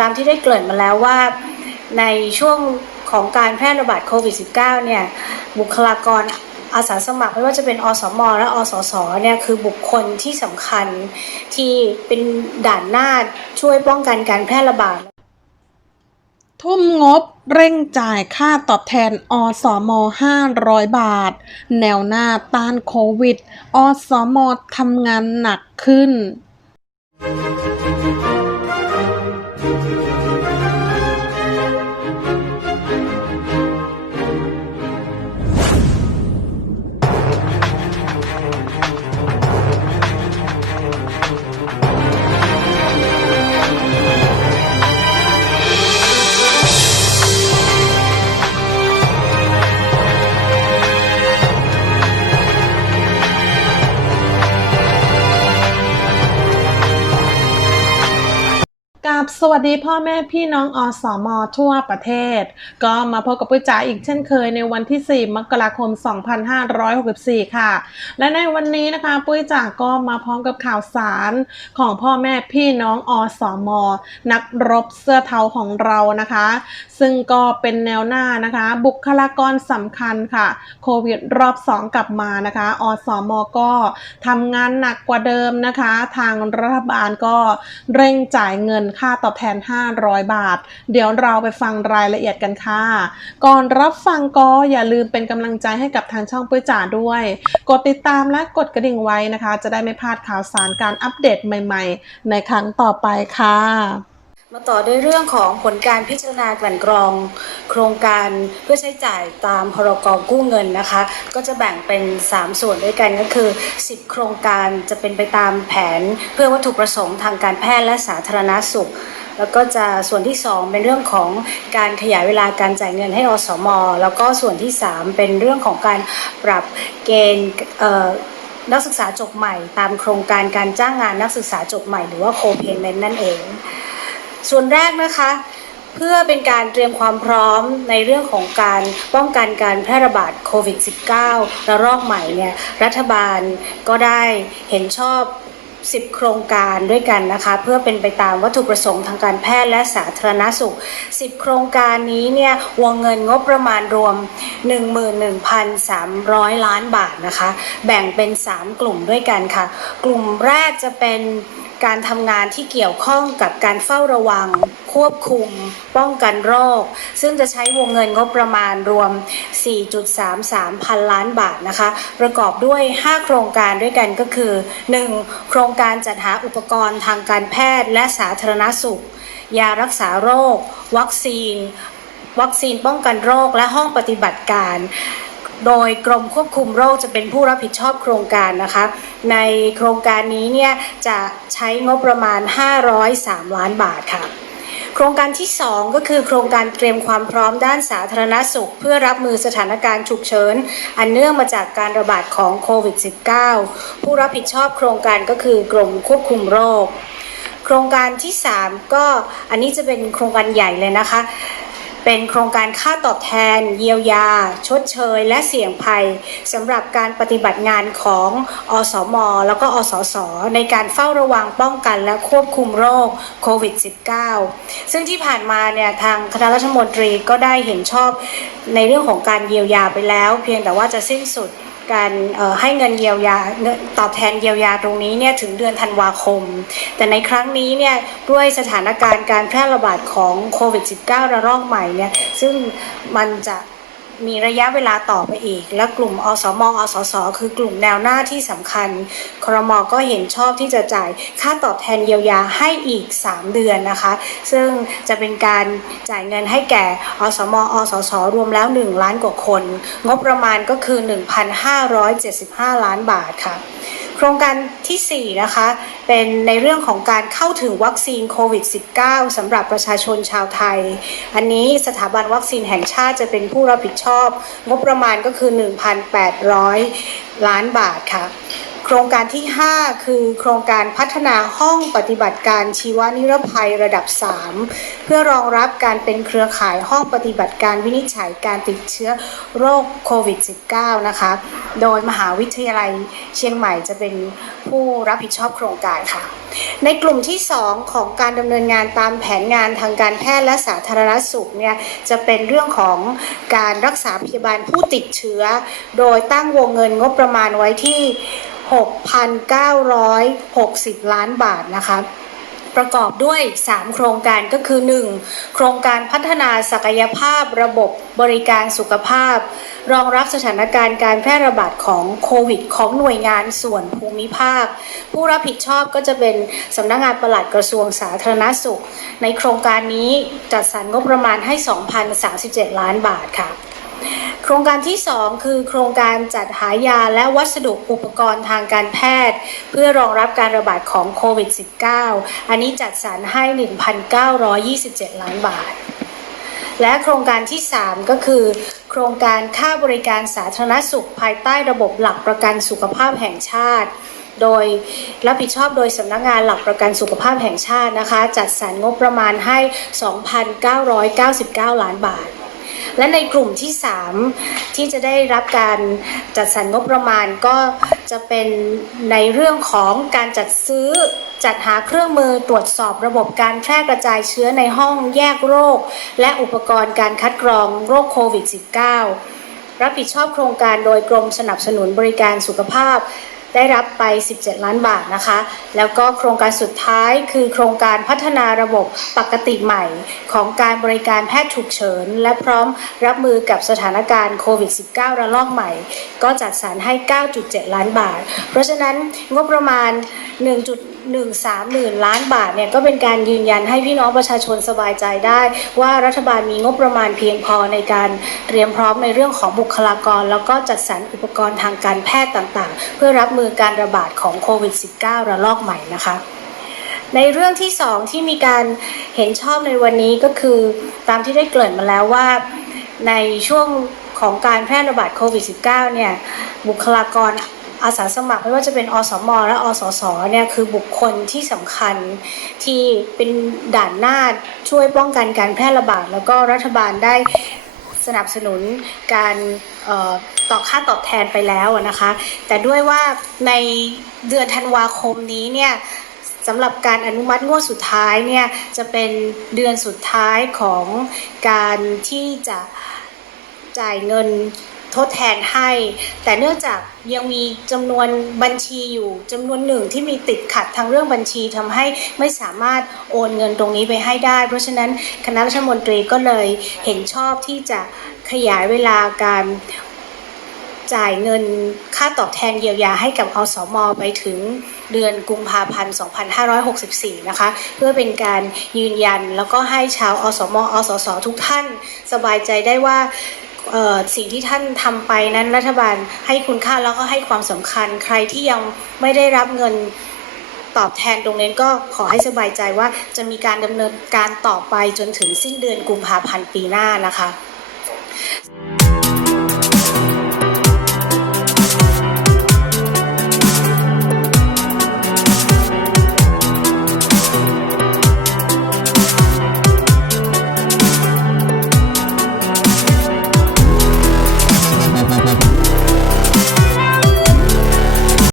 ตามที่ได้เกริ่นมาแล้วว่า ในช่วงของการแพร่ระบาดโควิด -19 เนี่ยบุคลากรอาสาสมัครไม่ว่าจะเป็นอสมและอสสเนี่ยคือบุคคลที่สำคัญที่เป็นด่านหน้าช่วยป้องกันการแพร่ระบาด ทุ่มงบเร่งจ่ายค่าตอบแทนอสม 500 บาท แนวหน้าต้านโควิด อสมทำงานหนักขึ้น กับสวัสดีพ่อแม่พี่น้องอสมทั่วประเทศ ก็มาพบกับปุ้ยจ๋าอีกเช่นเคยในวันที่ 4 มกราคม 2564 ค่ะ และในวันนี้นะคะปุ้ยจ๋าก็มาพร้อมกับข่าวสารของพ่อแม่พี่น้องอสม นักรบเสื้อเทาของเรานะคะ ซึ่งก็เป็นแนวหน้านะคะ บุคลากรสำคัญค่ะ โควิดรอบ 2 กลับมานะคะ อสมอก็ทำงานหนักกว่าเดิมนะคะ ทางรัฐบาลก็เร่งจ่ายเงินค่าตอบแทน 500 บาท เดี๋ยวเราไปฟังรายละเอียดกันค่ะ ก่อนรับฟังก็อย่าลืมเป็นกำลังใจให้กับทางช่องปุ้ยจ่าด้วย กดติดตามและกดกระดิ่งไว้นะคะ จะได้ไม่พลาดข่าวสารการอัปเดตใหม่ ๆ ในครั้งต่อไปค่ะ มาต่อด้วยเรื่องของผลการพิจารณากลั่นกรอง โครงการเพื่อใช้จ่ายตามพรกกู้เงินนะคะ ก็จะแบ่งเป็น 3 ส่วนด้วยกันก็คือ 10 โครงการจะเป็นไปตามแผนเพื่อวัตถุประสงค์ทางการแพทย์และสาธารณสุข แล้วก็จะส่วนที่ 2 เป็นเรื่องของการขยายเวลาการจ่ายเงินให้อสม แล้วก็ส่วนที่ 3 เป็นเรื่องของการปรับเกณฑ์นักศึกษาจบใหม่ ตามโครงการการจ้างงานนักศึกษาจบใหม่ หรือว่าโคเพนเมนต์นั่นเอง ส่วนแรกนะคะเพื่อเป็นการเตรียมความพร้อมในเรื่องของการป้องกันการแพร่ระบาดโควิด -19 ระลอกใหม่เนี่ยรัฐบาลก็ได้เห็นชอบ 10 โครงการด้วยกันนะคะ เพื่อเป็นไปตามวัตถุประสงค์ทางการแพทย์และสาธารณสุข 10 โครงการนี้เนี่ยวงเงินงบประมาณรวม 11,300 ล้านบาทนะคะ แบ่งเป็น 3 กลุ่มด้วยกันค่ะ กลุ่มแรกจะเป็น การทำงานที่เกี่ยวข้องกับการเฝ้าระวัง ควบคุม ป้องกันโรค ซึ่งจะใช้วงเงินงบประมาณรวม 4.33 พันล้านบาทนะคะ ประกอบด้วย 5 โครงการด้วยกันก็คือ 1. โครงการจัดหาอุปกรณ์ทางการแพทย์และสาธารณสุข ยารักษาโรค วัคซีน วัคซีนป้องกันโรคและห้องปฏิบัติการ โดยกรมควบคุมโรคจะเป็นผู้รับผิดชอบโครงการนะคะ ในโครงการนี้เนี่ยจะใช้งบประมาณ 503 ล้านบาทค่ะโครงการที่ 2 ก็คือโครงการเตรียมความพร้อมด้านสาธารณสุข เพื่อรับมือสถานการณ์ฉุกเฉินอันเนื่องมาจากการระบาดของโควิด -19 ผู้รับผิดชอบโครงการก็คือกรมควบคุมโรค โครงการที่ 3 ก็อันนี้จะเป็นโครงการใหญ่เลยนะคะ เป็นโครงการค่าตอบแทน เยียวยา ชดเชย และเสี่ยงภัยสำหรับการปฏิบัติงานของอสม แล้วก็อสส ในการเฝ้าระวังป้องกันและควบคุมโรคโควิด -19 ซึ่งที่ผ่านมาเนี่ยทางคณะรัฐมนตรีก็ได้เห็นชอบในเรื่องของการเยียวยาไปแล้ว เพียงแต่ว่าจะสิ้นสุด การให้เงินเยียวยาตอบแทนเยียวยาตรงนี้เนี่ยถึงเดือนธันวาคม แต่ในครั้งนี้เนี่ยด้วยสถานการณ์การแพร่ระบาดของโควิด -19 ระลอกใหม่เนี่ยซึ่งมันจะ มีระยะเวลาต่อไปอีก และกลุ่มอสมอสสคือกลุ่มแนวหน้าที่สำคัญครมก็เห็นชอบที่จะจ่ายค่าตอบแทนเยียวยาให้อีก 3 เดือนนะคะ ซึ่งจะเป็นการจ่ายเงินให้แก่อสมอสสรวมแล้ว 1 ล้านกว่าคน งบประมาณก็คือ 1,575 ล้านบาทค่ะ ครงการทีสี่ 4 นะคะ เป็นในเรื่องของการเข้าถึงวัคซีนโควิด -19 สำหรับประชาชนชาวไทย อันนี้สถาบันวัคซีนแห่งชาติจะเป็นผู้รับผิดชอบ งบประมาณก็คือ 1,800 ล้านบาทค่ะ คครงการที่ 5 คือโครงการพัฒนาห้องปฏิบัติการชีวนิรภัยระดับ 3 เพื่อรองรับการเป็นเครือข่ายห้องปฏิบัติการวินิจฉัยการติดเชื้อโรคโควิด -19 นะคะ โดยมหาวิทยาลัยเชียงใหม่จะเป็นผู้รับผิดชอบโครงการค่ะ ในกลุ่มที่ 2 ของการดำเนินงานตามแผนงานทางการแพทย์และสาธารณสุขเนี่ยจะเป็นเรื่องของการรักษาพยาบาลผู้ติดเชื้อ โดยตั้งวงเงินงบประมาณไว้ที่ 6,960 ล้านบาทนะคะประกอบด้วย 3 โครงการก็คือ 1. โครงการพัฒนาศักยภาพระบบบริการสุขภาพ รองรับสถานการณ์การแพร่ระบาดของโควิด ของหน่วยงานส่วนภูมิภาค ผู้รับผิดชอบก็จะเป็นสำนักงานปลัดกระทรวงสาธารณสุข ในโครงการนี้จัดสรรงบประมาณให้ 2,037 ล้านบาทค่ะ โครงการที่ 2 คือโครงการจัดหายาและวัสดุอุปกรณ์ทางการแพทย์ เพื่อรองรับการระบาดของโควิด -19 อันนี้จัดสรรให้ 1,927 ล้านบาท และโครงการที่ 3 ก็คือ โครงการค่าบริการสาธารณสุขภายใต้ระบบหลักประกันสุขภาพแห่งชาติ โดยรับผิดชอบโดยสำนักงานหลักประกันสุขภาพแห่งชาตินะคะ จัดสรรงบประมาณให้ 2,999 ล้านบาท และในกลุ่มที่ 3 ที่จะได้รับการจัดสรรงบประมาณก็จะเป็นในเรื่องของการจัดซื้อจัดหาเครื่องมือตรวจสอบระบบการแพร่กระจายเชื้อในห้องแยกโรค และอุปกรณ์การคัดกรองโรคโควิด -19 รับผิดชอบโครงการโดยกรมสนับสนุนบริการสุขภาพ ได้รับไป 17 ล้านบาทนะคะ แล้วก็โครงการสุดท้ายคือโครงการพัฒนาระบบปกติใหม่ ของการบริการแพทย์ฉุกเฉิน และพร้อมรับมือกับสถานการณ์โควิด -19 ระลอกใหม่ ก็จัดสรรให้ 9.7 ล้านบาท เพราะฉะนั้นงบประมาณ 1.13หมื่นล้านบาทเนี่ยก็เป็นการยืนยันให้พี่น้องประชาชนสบายใจได้ ว่ารัฐบาลมีงบประมาณเพียงพอในการเตรียมพร้อมในเรื่องของบุคลากร แล้วก็จัดสรรอุปกรณ์ทางการแพทย์ต่างๆ เพื่อรับมือการระบาดของโควิด -19 ระลอกใหม่นะคะในเรื่องที่สองที่มีการเห็นชอบในวันนี้ก็คือตามที่ได้เกริ่นมาแล้วว่าในช่วงของการแพร่ระบาดโควิด -19 เนี่ยบุคลากร อาสาสมัครไม่ว่าจะเป็นอสมและอสสเนี่ยคือบุคคลที่สำคัญที่เป็นด่านหน้าช่วยป้องกันการแพร่ระบาด แล้วก็รัฐบาลได้สนับสนุนการเอ่อต่อค่าตอบแทนไปแล้วนะคะ แต่ด้วยว่าในเดือนธันวาคมนี้เนี่ยสำหรับการอนุมัติงวดสุดท้ายเนี่ยจะเป็นเดือนสุดท้ายของการที่จะจ่ายเงิน ทดแทนให้ แต่เนื่องจากยังมีจำนวนบัญชีอยู่จำนวนหนึ่งที่มีติดขัดทางเรื่องบัญชีทำให้ไม่สามารถโอนเงินตรงนี้ไปให้ได้ เพราะฉะนั้นคณะรัฐมนตรีก็เลยเห็นชอบที่จะขยายเวลาการจ่ายเงินค่าตอบแทนเยียวยาให้กับอสมอไปถึงเดือนกุมภาพันธ์ 2564 นะคะ เพื่อเป็นการยืนยันแล้วก็ให้ชาวอสมอสสทุกท่านสบายใจได้ว่า สิ่งที่ท่านทำไปนั้นรัฐบาลให้คุณค่าแล้วก็ให้ความสำคัญ ใครที่ยังไม่ได้รับเงินตอบแทนตรงนี้ก็ขอให้สบายใจว่าจะมีการดำเนินการต่อไปจนถึงสิ้นเดือนกุมภาพันธ์ปีหน้านะคะ